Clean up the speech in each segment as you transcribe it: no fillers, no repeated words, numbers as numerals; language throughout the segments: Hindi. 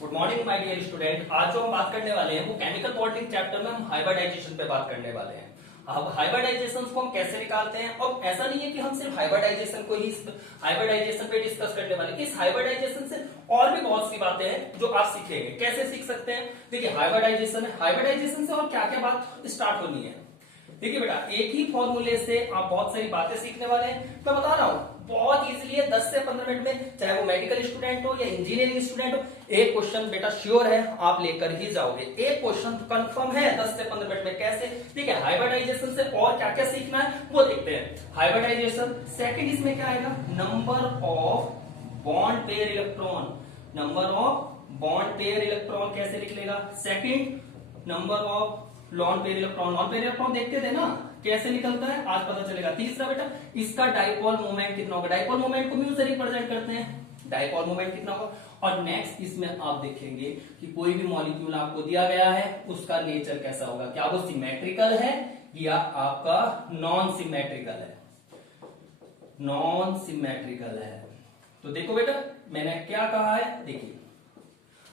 Good morning my dear student. आज जो हम बात करने वाले हैं वो केमिकल बॉन्डिंग चैप्टर में हम हाइब्रिडाइजेशन पे बात करने वाले हैं। अब हाइब्रिडाइजेशन को हम कैसे निकालते हैं, और ऐसा नहीं है कि हम सिर्फ हाइब्रिडाइजेशन को ही हाइब्रिडाइजेशन पे डिस्कस करने वाले। इस हाइब्रिडाइजेशन से और भी बहुत सी बातें हैं जो आप सीखेंगे। कैसे सीख सकते हैं? देखिए हाइब्रिडाइजेशन से और क्या क्या बात स्टार्ट होनी है। देखिए बेटा, एक ही फॉर्मूले से आप बहुत सारी बातें सीखने वाले हैं। मैं बता रहा हूं बहुत इजीली है, 10 से 15 मिनट में, चाहे वो मेडिकल स्टूडेंट हो या इंजीनियरिंग स्टूडेंट हो, एक क्वेश्चन बेटा श्योर है आप लेकर ही जाओगे। एक क्वेश्चन कंफर्म है 10 से 15 मिनट में। कैसे? ठीक है, हाइब्रिडाइजेशन से और क्या क्या सीखना है वो देखते हैं। हाइब्रिडाइजेशन सेकंड, इसमें क्या आएगा? Number of bond pair electron. Number of bond pair electron कैसे लिख लेगा? Second, number of lone pair electron. Lawn pair electron देखते थे ना कैसे निकलता है, आज पता चलेगा। तीसरा बेटा, इसका डाइपोल मोमेंट कितना होगा? डाइपोल मोमेंट को म्यू से रिप्रेजेंट करते हैं, डाइपोल मोमेंट कितना होगा। और नेक्स्ट इसमें आप देखेंगे कि कोई भी मॉलिक्यूल आपको दिया गया है उसका नेचर कैसा होगा, क्या वो सिमेट्रिकल है या आपका नॉन सिमेट्रिकल है। नॉन सिमेट्रिकल है तो देखो बेटा मैंने क्या कहा है, देखिए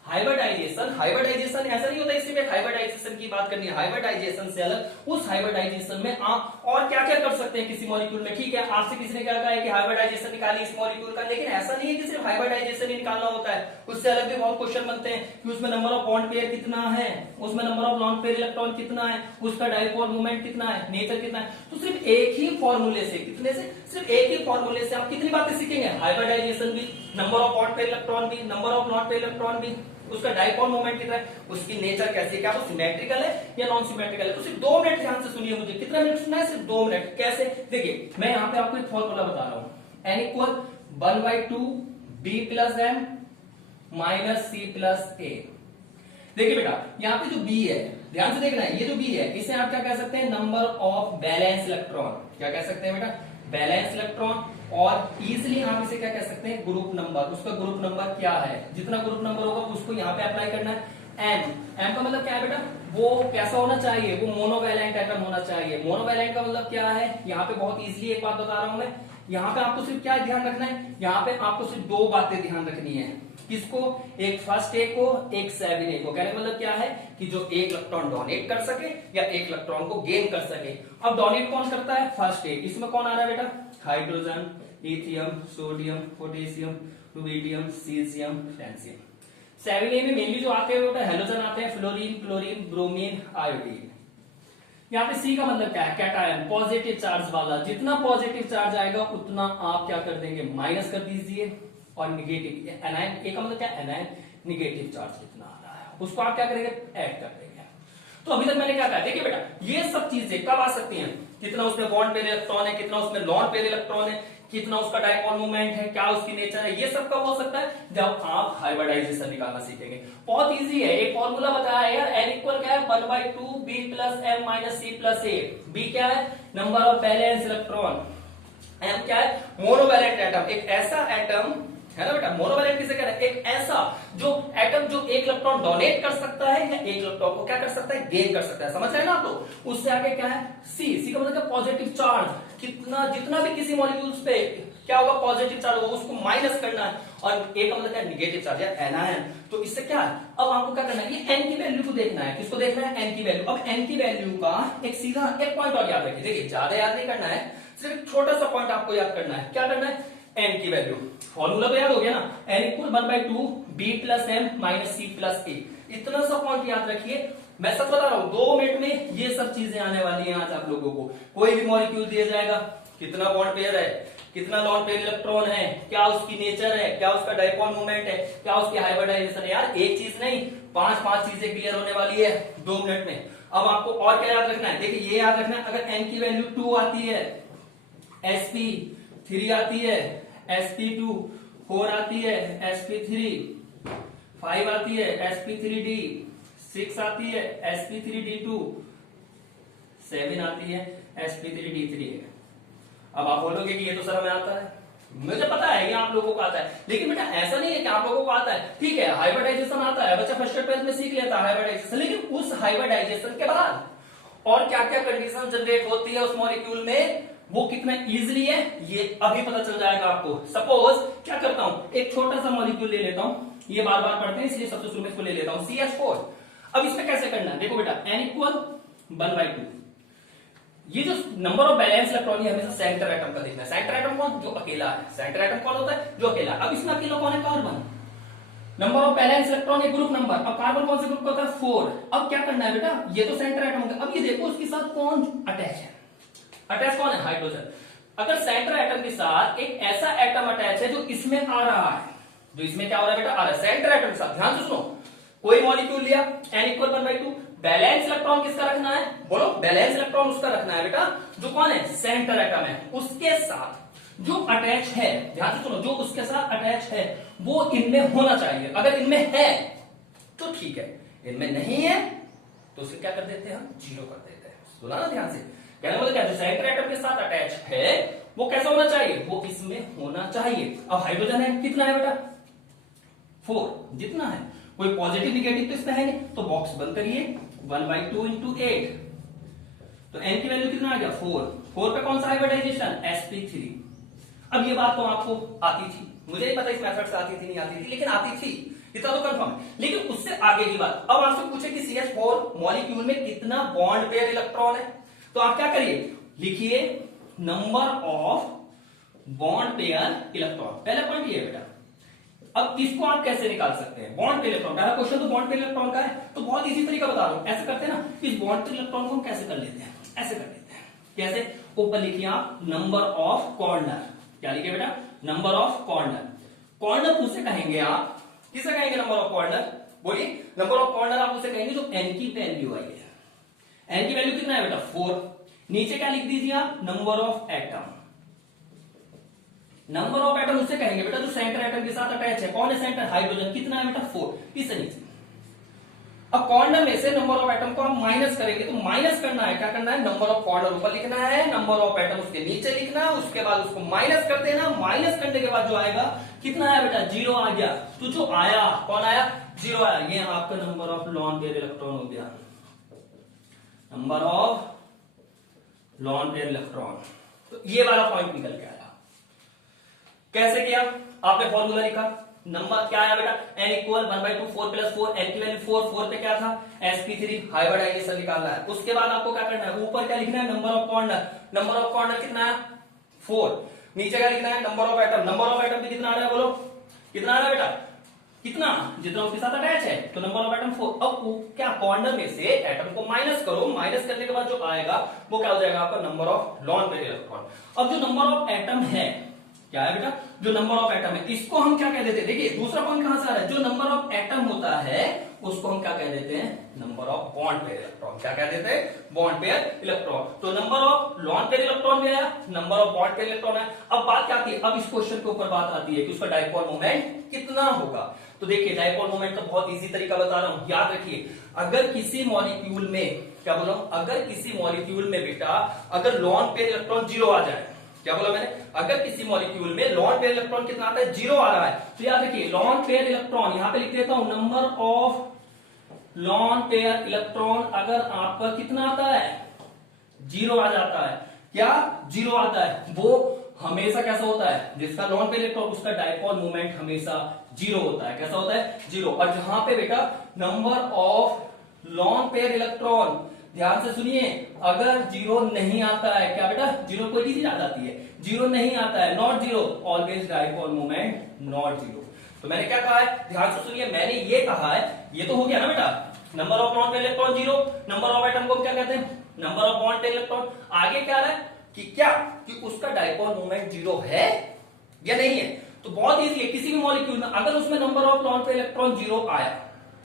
हाइब्रिडाइजेशन ऐसा नहीं होता इसमें हाइब्रिडाइजेशन की बात करनी है। हाइब्रिडाइजेशन से अलग उस हाइब्रिडाइजेशन में आप और क्या क्या कर सकते हैं किसी मॉलिक्यूल में। ठीक है, आपसे किसी ने क्या कहा है कि हाइब्रिडाइजेशन निकालिए इस मॉलिक्यूल का, लेकिन ऐसा नहीं है कि सिर्फ हाइब्रिडाइजेशन ही निकालना होता है। उससे अलग भी बहुत क्वेश्चन बनते हैं कि उसमें नंबर ऑफ बॉन्ड पेयर कितना है, उसमें number of lone pair electron कितना है, उसका डाइपोल मोमेंट कितना है, नेचर कितना है। तो सिर्फ एक ही फॉर्मूले से, कितने से? सिर्फ एक ही फॉर्मूले से आप कितनी बातें सीखेंगे? हाइब्रिडाइजेशन भी, number of bond pair electron भी, number of lone pair electron भी, उसका डाइपोल मोमेंट कितना है, उसकी नेचर कैसी है, क्या वो सिमेट्रिकल है या नॉन सिमेट्रिकल है। तो सिर्फ 2 मिनट ध्यान से सुनिए मुझे। कितना मिनट सुनना है? सिर्फ 2 मिनट। कैसे? देखिए मैं यहां पे आपको एक फॉर्मूला बता रहा हूं। n equal 1/2 b plus m minus c plus a। देखिए बेटा यहाँ पे जो b है, ध्यान से देखना है, ये जो b है इसे आप क्या कह सकते हैं? Number of balance electron. क्या कह सकते हैं बेटा? Balance electron. और इजिली आप इसे क्या कह सकते हैं? Group number. उसका ग्रुप नंबर क्या है? जितना ग्रुप नंबर होगा उसको यहाँ पे अप्लाई करना है। एम का मतलब क्या है बेटा? वो कैसा होना चाहिए? वो मोनोवैलेंट एटम होना चाहिए। मोनोवैलेंट का मतलब क्या है? यहाँ पे बहुत इजिली एक बात बता रहा हूं मैं। यहाँ पे आपको सिर्फ क्या ध्यान रखना है? यहाँ पे आपको सिर्फ 2 बातें ध्यान रखनी है। किसको? एक फर्स्ट ए को, एक 7a को। कहने का मतलब क्या है कि जो एक इलेक्ट्रॉन डोनेट कर सके या एक इलेक्ट्रॉन को गेन कर सके। अब डोनेट कौन करता है? First A. इसमें कौन आ रहा है बेटा? Hydrogen, lithium, sodium, potassium, rubidium, caesium, francium. 7a में मेनली जो आते हैं बेटा हेलोजन आते हैं, फ्लोरीन, क्लोरीन, ब्रोमीन, आयोडीन। यहाँ पे सी का मतलब क्या है? कैटायन, पॉजिटिव चार्ज वाला। जितना पॉजिटिव चार्ज आएगा उतना आप क्या कर देंगे? माइनस कर दीजिए। और निगेटिव एनायन, ए का मतलब क्या? एनायन, निगेटिव चार्ज कितना आ रहा है उसको आप क्या करेंगे? ऐड कर देंगे। तो अभी तक मैंने क्या कहा? देखिए बेटा ये सब चीजें कब आ सकती हैं? कितना उसमें बॉन्ड पेयर इलेक्ट्रॉन है, कितना उसमें लॉन पेयर इलेक्ट्रॉन है, कितना उसका डाइपोल मोमेंट है, क्या उसकी नेचर है, ये सब कब हो सकता है? जब आप हाइब्रिडाइजेशन निकालना सीखेंगे। बहुत इजी है, एक फॉर्मूला बताया है यार। n इक्वल क्या है? 1/2 b plus m minus c plus a। b क्या है? Number of balance electron. m क्या है? Monovalent atom. एक ऐसा एटम है ना बेटा, मोनोवैलेंट किसे कहते हैं? एक ऐसा जो एटम जो एक इलेक्ट्रॉन डोनेट कर सकता है या एक इलेक्ट्रॉन को क्या कर सकता है? गेन कर सकता है। समझ रहे हैं ना आप लोग? उससे आगे क्या है? सी का मतलब पॉजिटिव चार्ज। कितना, जितना भी किसी मॉलिक्यूल्स पे क्या होगा? पॉजिटिव चार्ज होगा, उसको माइनस करना है। और ए का मतलब क्या? निगेटिव चार्ज या एनायन। तो इससे क्या है? अब आपको क्या करना है? ये एन की वैल्यू को देखना है। किसको देखना है? एन की वैल्यू। अब एन की वैल्यू का एक सीधा एक पॉइंट और याद रखिए। देखिए ज्यादा याद नहीं करना है, सिर्फ एक छोटा सा पॉइंट आपको याद करना है। क्या करना है? एन की वैल्यू। फॉर्मूला तो याद हो गया ना? N equal 1/2 b plus m minus c plus a। इतना सा पॉइंट याद रखिए। मैं सच बता रहा हूं 2 मिनट में ये सब चीजें आने वाली हैं आज आप लोगों को। कोई भी मॉलिक्यूल दिया जाएगा, कितना बॉन्ड पेयर है, कितना लॉन पेयर इलेक्ट्रॉन है, क्या उसकी नेचर है, क्या उसका डाइपोल मोमेंट है, क्या उसकी हाइब्रिडाइजेशन है। यार एक चीज नहीं, 5 चीजें क्लियर होने वाली है 2 मिनट में। अब आपको और क्या याद रखना है? देखिए ये याद रखना है, अगर n की वैल्यू 2 आती है, sp3 आती है, sp2 4 आती है, sp3 5 आती है, sp3d 6 आती है, sp3d2 7 आती है, sp3d3 है। अब आप बोलोगे कि ये तो सर हमें आता है। मुझे पता है ये आप लोगों को आता है, लेकिन बेटा ऐसा नहीं है कि आप लोगों को आता है। ठीक है, हाइब्रिडाइजेशन आता है, बच्चा फर्स्ट ईयर ट्वेल्थ में सीख लेता है हाइब्रिडाइजेशन, लेकिन उस हाइब्रिडाइजेशन के बाद और क्या क्या कंडीशन जनरेट होती है उस मॉलिक्यूल में, वो कितना इजीली है ये अभी पता चल जाएगा आपको। सपोज क्या करता हूं, एक छोटा सा मॉलिक्यूल ले लेता हूं, ये बार बार पढ़ते हैं इसलिए सबसे शुरू में इसको ले लेता हूं CH4। अब इसमें कैसे करना है, देखो बेटा n इक्वल 1/2। ये जो नंबर ऑफ बैलेंस इलेक्ट्रॉन हमेशा सेंटर एटम का देखना है। सेंटर एटम कौन, जो अकेला है। सेंटर एटम कौन होता है, जो अकेला। अब इसमें अकेला कौन है, carbon. Number of balance electron ये ग्रुप नंबर। अब कार्बन कौन से ग्रुप का होता है, 4। अब क्या करना है बेटा, ये तो सेंटर एटम होगा। अब ये देखो उसके साथ कौन अटैच है, अटैच कौन है, हाइड्रोजन। अगर सेंटर एटम के साथ एक ऐसा एटम अटैच है जो इसमें आ रहा है, जो इसमें क्या हो रहा है बेटा, आ रहा है सेंटर एटम के साथ। ध्यान से सुनो, कोई मॉलिक्यूल लिया n इक्वल 1/2, बैलेंस इलेक्ट्रॉन किसका रखना है, बोलो बैलेंस इलेक्ट्रॉन उसका रखना है बेटा जो कौन है, सेंटर एटम है। उसके साथ जो अटैच है, ध्यान से सुनो, जो उसके साथ अटैच है वो इनमें होना चाहिए। अगर इनमें है तो ठीक है, इनमें नहीं है तो उसे क्या कर देते हैं, हम 0 कर देते हैं। सुना ना ध्यान से, कहने बोले क्या, जो सेंटर एटम के साथ अटैच है वो कैसा होना चाहिए, वो इसमें होना चाहिए। अब हाइड्रोजन है, कितना है बेटा, 4 जितना है। कोई पॉजिटिव निगेटिव तो इसमें है नहीं, तो बॉक्स बंद करिए, 1/2 × 8। तो n की वैल्यू कितना आ गया, 4 पे कौन सा हाइब्रिडाइजेशन, sp3। अब ये बात तो आपको आती थी, मुझे नहीं पता इस मेथड से आती थी नहीं आती थी, लेकिन आती थी, इतना तो कंफर्म है। लेकिन उससे आगे की बात, अब आपसे पूछे कि CH4 मॉलिक्यूल में कितना बॉन्ड पेयर इलेक्ट्रॉन है, तो आप क्या करिए, लिखिए number of bond pair electron. पहला पॉइंट ये है बेटा। अब इसको आप कैसे निकाल सकते हैं, बॉन्ड पेयर इलेक्ट्रॉन। पहला क्वेश्चन तो बॉन्ड पेयर इलेक्ट्रॉन का है, तो बहुत इजी तरीका बता रहा हूं। ऐसे करते हैं ना, इस बॉन्ड पेयर इलेक्ट्रॉन को हम कैसे कर लेते हैं, ऐसे कर लेते हैं। कैसे, ऊपर लिखिए आप नंबर ऑफ कॉर्नर। क्या लिखे बेटा, नंबर ऑफ कॉर्नर। कॉर्नर उसे कहेंगे आप, किसे कहेंगे नंबर ऑफ कॉर्नर, बोलिए। नंबर ऑफ कॉर्नर आप उसे कहेंगे जो n की वैल्यू आई है। n की वैल्यू कितना है बेटा, 4। नीचे क्या लिख दीजिए आप, number of atom. Number of atom उससे कहेंगे बेटा जो सेंटर एटम के साथ अटैच है। कौन है सेंटर, हाइड्रोजन। कितना है बेटा, 4। इससे नीचे। अब कॉर्नर में से नंबर ऑफ एटम को हम माइनस करेंगे, तो माइनस करना है, क्या करना है, नंबर ऑफ कॉर्नर ऊपर लिखना है, नंबर ऑफ एटम उसके नीचे लिखना है, उसके बाद उसको माइनस कर देना। माइनस करने के बाद जो आएगा, कितना आया बेटा, 0 आ गया। तो जो आया, कौन आया, 0 आया। ये आपका number of lone pair electron हो गया, number of lone pair electron. तो ये वाला पॉइंट निकल के आया। कैसे किया, आपने फॉर्मूला लिखा, नंबर क्या आया बेटा, n इक्वल 1/2, 4 + 4, n की वैल्यू 4 पे क्या था, sp3 हाइब्रिडाइजेशन निकालना है। उसके बाद आपको क्या करना है, ऊपर क्या लिखना है, number of corner. Number of corner कितना है, 4। नीचे क्या लिखना है, number of atom. Number of atom भी कितना आ रहा है, बोलो कितना आ रहा है बेटा, कितना, जितना उसके साथ अटैच है, तो नंबर ऑफ एटम 4। अब क्या, कॉर्नर में से एटम को माइनस करो, माइनस करने के बाद जो आएगा वो क्या हो जाएगा आपका, number of lone pair electron. अब जो नंबर ऑफ एटम है, क्या है बेटा, जो नंबर ऑफ एटम है, इसको हम क्या कह देते हैं, देखिए दूसरा पॉइंट कहां से आ रहा है, जो नंबर ऑफ एटम होता है उसको हम क्या कह देते हैं, number of bond pair electron. क्या कह देते हैं, बॉन्ड पेयर इलेक्ट्रॉन। तो number of lone pair electron भी आया, number of bond pair electron है। अब बात क्या आती है, अब इस क्वेश्चन के ऊपर बात आती है कि उसका डाइपोल मोमेंट कितना होगा। तो देखिए डाइपोल मोमेंट का बहुत इजी तरीका बता रहा हूं, याद रखिए। अगर किसी मॉलिक्यूल में, क्या बोला हूं, अगर किसी मॉलिक्यूल में बेटा अगर लॉन पेयर इलेक्ट्रॉन 0 आ जाए, क्या बोला मैंने, अगर किसी मॉलिक्यूल में लॉन पेयर इलेक्ट्रॉन कितना आता है, 0 आ रहा है, तो याद रखिए लॉन पेयर इलेक्ट्रॉन, यहां पे लिख देता हूं, number of lone pair electron अगर आपका कितना आता है, 0 आ जाता है। क्या 0 आता है, वो हमेशा कैसा होता है, जिसका लॉन पेयर इलेक्ट्रॉन उसका डाइपोल मोमेंट हमेशा 0 होता है। कैसा होता है, 0। और जहां पे बेटा number of lone pair electron, ध्यान से सुनिए, अगर 0 नहीं आता है, क्या बेटा 0 कोई चीज आ जाती है, 0 नहीं आता है, not 0, always dipole moment not 0। तो मैंने क्या कहा है, ध्यान से सुनिए, मैंने ये कहा है, ये तो हो गया ना बेटा, number of lone pair electron 0, number of atom को क्या कहते हैं, number of bond pair electron. आगे क्या है कि क्या, कि उसका डाइपोल मोमेंट 0 है या नहीं है। तो बहुत इजी है, किसी भी मॉलिक्यूल में अगर उसमें number of lone pair electron 0 आया,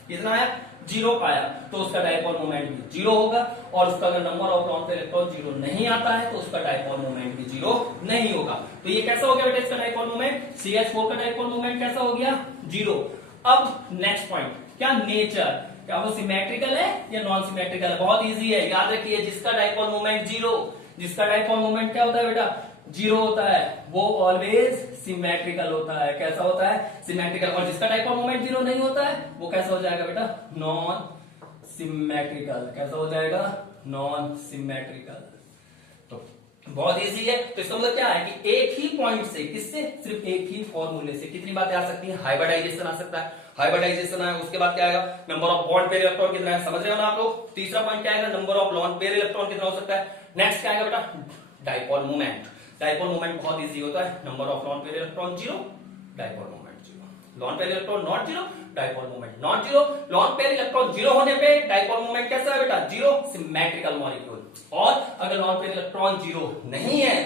कितना आया, 0 आया, तो उसका डाइपोल मोमेंट भी 0 होगा। और उसका अगर number of lone pair electron 0 नहीं आता है तो उसका डाइपोल मोमेंट भी 0 नहीं होगा। तो ये कैसा हो गया बेटा, इसका डाइपोल मोमेंट, CH4 का डाइपोल मोमेंट कैसा हो गया, 0। अब नेक्स्ट पॉइंट, क्या नेचर, क्या वो सिमेट्रिकल है या नॉन सिमेट्रिकल है, बहुत इजी है, याद रखिए, जिसका डाइपोल मोमेंट 0, जिसका डाइपोल मोमेंट क्या होता है बेटा, 0 होता है, वो ऑलवेज सिमेट्रिकल होता है। कैसा होता है, सिमेट्रिकल। और जिसका डाइपोल मोमेंट 0 नहीं होता है वो कैसा हो जाएगा बेटा, नॉन सिमेट्रिकल। कैसा हो जाएगा, नॉन सिमेट्रिकल। तो बहुत इजी है। तो इसका मतलब क्या है कि एक ही पॉइंट से, किससे, सिर्फ एक ही फॉर्मूले से कितनी बातें आ सकती हैं, हाइब्रिडाइजेशन आ सकता है। हाइब्रिडाइजेशन है, उसके बाद क्या आएगा, number of bond pair electron कितना है, समझ रहे हो ना आप लोग। तीसरा पॉइंट क्या आएगा, number of lone pair electron कितना हो सकता है। नेक्स्ट क्या आएगा बेटा, डाइपोल मोमेंट। डाइपोल मोमेंट बहुत इजी होता है, number of lone pair electron 0, dipole moment 0। Lawn pair electron not 0, dipole moment not 0। Lawn pair electron 0 होने पे डाइपोल मोमेंट कैसा है बेटा, 0, सिमेट्रिकल मॉलिक्यूल। और अगर लॉन पेयर इलेक्ट्रॉन 0 नहीं है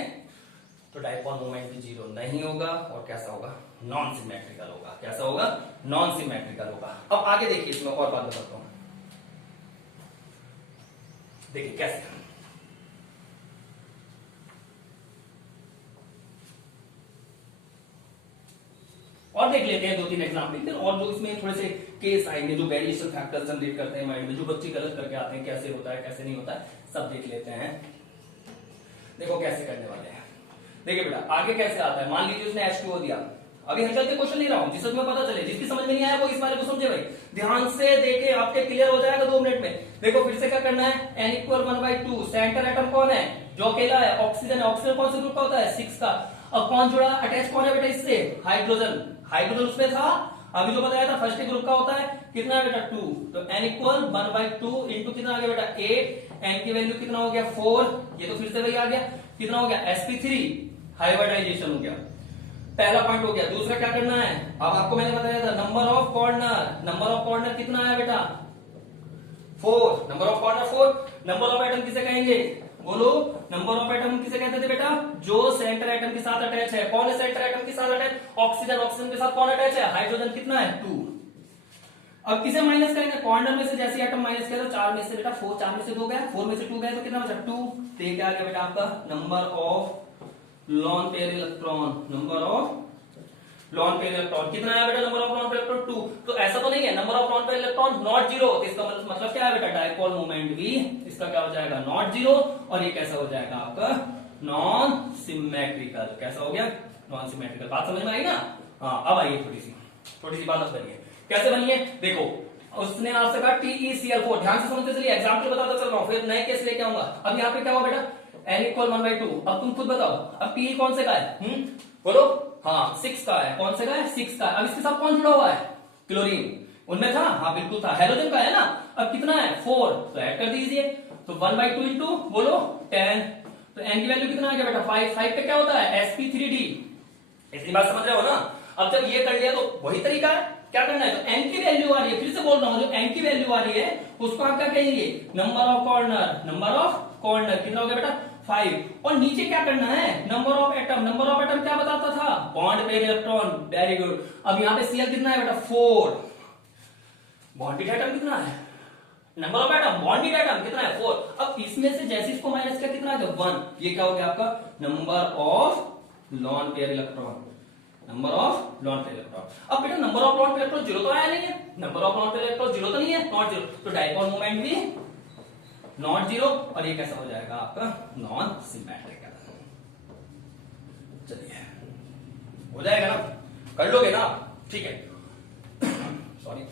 तो डाइपोल मोमेंट भी 0 नहीं होगा, और कैसा होगा, नॉन सिमेट्रिकल होगा। कैसा होगा, नॉन सिमेट्रिकल होगा। अब आगे देखिए, इसमें और बात बताता हूं, देखिए कैसे। और देख लेते हैं 2-3 एग्जाम्पल, और जो इसमें थोड़े से केस आएंगे, जो वेरिएशन फैक्टर्स जनरेट करते हैं माइंड में, जो बच्चे गलत करके आते हैं, कैसे होता है कैसे नहीं होता है, सब देख लेते हैं। देखो कैसे करने वाले हैं। देखिए बेटा आगे कैसे आता है, मान लीजिए उसने H2O दिया। अभी हर चलते क्वेश्चन नहीं रहा हूं, जिससे तुम्हें पता चले, जिसकी समझ में नहीं आया वो इस वाले को समझे भाई, ध्यान से देखे, आपके क्लियर हो जाएगा 2 मिनट में। देखो फिर से क्या करना है, n = 1/2, सेंटर एटम कौन है, जो अकेला है, ऑक्सीजन है। ऑक्सीजन कौन से ग्रुप का होता है, 6 का। अब कौन जुड़ा, अटैच कौन है बेटा इससे, हाइड्रोजन। हाइड्रोजन उसमें था, अभी जो बताया था फर्स्ट ग्रुप का होता है, कितना है बेटा 2। तो n = 1/2 इंटू कितना आ गया बेटा 8, n की वैल्यू कितना हो गया 4, ये तो फिर से वही आ गया, कितना हो गया sp3, हाइब्रिडाइजेशन हो गया। पहला पॉइंट हो गया। दूसरा क्या करना है, अब आपको मैंने बताया था number of corner, number of corner कितना है बेटा 4, number of corner 4। Number of atom किसे कहेंगे, बोलो, नंबर ऑफ एटम किसे कहते थे बेटा, जो सेंटर एटम के साथ अटैच है। कौन है सेंटर एटम के साथ अटैच, ऑक्सीजन। ऑक्सीजन के साथ कौन अटैच है, हाइड्रोजन। कितना है 2। अब किसे माइनस करेंगे, कॉर्नर में से जैसे एटम माइनस किया तो 4 में से बेटा 4, 4 में से 2 गया, 4 में से 2 गया तो कितना बचा 2। तो ये क्या आ गया बेटा आपका number of lone pair electron, number of lone pair electron कितना है बेटा, number of lone pair electron 2। तो ऐसा तो नहीं है number of lone pair electron not 0, तो इसका मतलब क्या है बेटा, डाइपोल मोमेंट भी इसका क्या हो जाएगा, नॉट 0, और ये कैसा हो जाएगा आपका नॉन सिमेट्रिकल। कैसा हो गया, नॉन सिमेट्रिकल। बात समझ में आई ना। हाँ अब आइए थोड़ी सी बात अब बनिए, कैसे बनिए। देखो उसने आपसे कहा TeCl4, ध्यान से समझते चलिए, एग्जाम्पल बताता चल रहा हूं, फिर नए केस लेके आऊंगा। अब यहाँ पे क्या हुआ बेटा, n = 1/2। अब तुम खुद बताओ, अब P कौन से का है, बोलो, हाँ 6 का है। कौन से का है, 6 का। अब इसके साथ कौन जुड़ा हुआ है, क्लोरीन। उनमें था, हाँ बिल्कुल था, हेलोजन का है ना। अब कितना है 4, तो ऐड कर दीजिए। तो 1/2 इंटू बोलो 10, तो n की वैल्यू कितना आ गया बेटा 5। 5 पे क्या होता है, sp3d। इतनी बात समझ रहे हो ना। अब जब ये कर लिया तो वही तरीका है, क्या करना है, तो n की वैल्यू आ रही है, फिर से बोल रहा हूं, जो n की वैल्यू आ रही है उसको आप क्या कहेंगे, number of corner. Number of corner कितना हो गया बेटा 5। और नीचे क्या करना है, number of atom. Number of atom क्या बताता था, bond pair electron. Very good. अब यहाँ पे Cl कितना है बेटा 4, बॉन्डेड एटम कितना है, number of atom, bonded atom कितना है 4। अब इसमें से जैसे इसको माइनस किया कितना है 1, ये क्या हो गया आपका number of lone pair electron, number of lone pair electron. अब बेटा number of lone pair electron 0 तो आया नहीं है, number of lone pair electron 0 तो नहीं है, नॉट 0, तो डाइपोल मोमेंट भी नॉट 0, और ये कैसा हो जाएगा आपका नॉन सिमेट्रिकल। चलिए हो जाएगा ना, कर लोगे ना, ठीक है। सॉरी।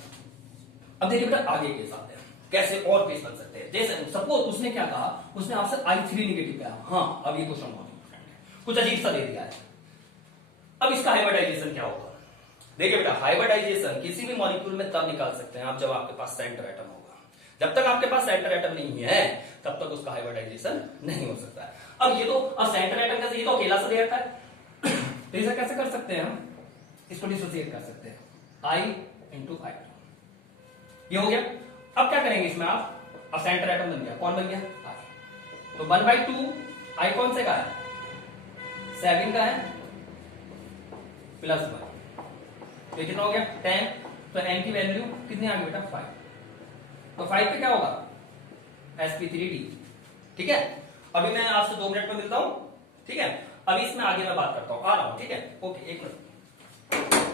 अब देखिए बेटा आगे केस आते हैं, कैसे और केस बन सकते हैं। जैसे सपोज उसने क्या कहा, उसने आपसे I3 नेगेटिव कहा। हाँ अब ये क्वेश्चन बहुत इंपॉर्टेंट है, कुछ अजीब सा दे दिया है। अब इसका हाइब्रिडाइजेशन क्या होगा, देखिए बेटा हाइब्रिडाइजेशन किसी भी मॉलिक्यूल में तब निकाल सकते हैं आप जब आपके पास सेंटर एटम होगा। जब तक आपके पास सेंटर एटम नहीं है तब तक उसका हाइब्रिडाइजेशन नहीं हो सकता है। अब ये तो अब सेंटर एटम का ये तो अकेला सा दे रखा है, तो इसे कैसे कर सकते हैं हम, इसको डिसोसिएट कर सकते हैं, I × I। ये हो गया। अब क्या करेंगे इसमें आप, अब सेंटर एटम बन गया, कौन बन गया I। तो 1/2 I कौन से का है, 7 का है, +1, तो कितना हो गया 10। तो n की वैल्यू कितनी आ गई बेटा 5। तो 5 पे क्या होगा sp3d। ठीक है, अभी मैं आपसे 2 मिनट में मिलता हूं, ठीक है। अभी इसमें आगे मैं बात करता हूं, आ रहा हूं, ठीक है, ओके 1 मिनट।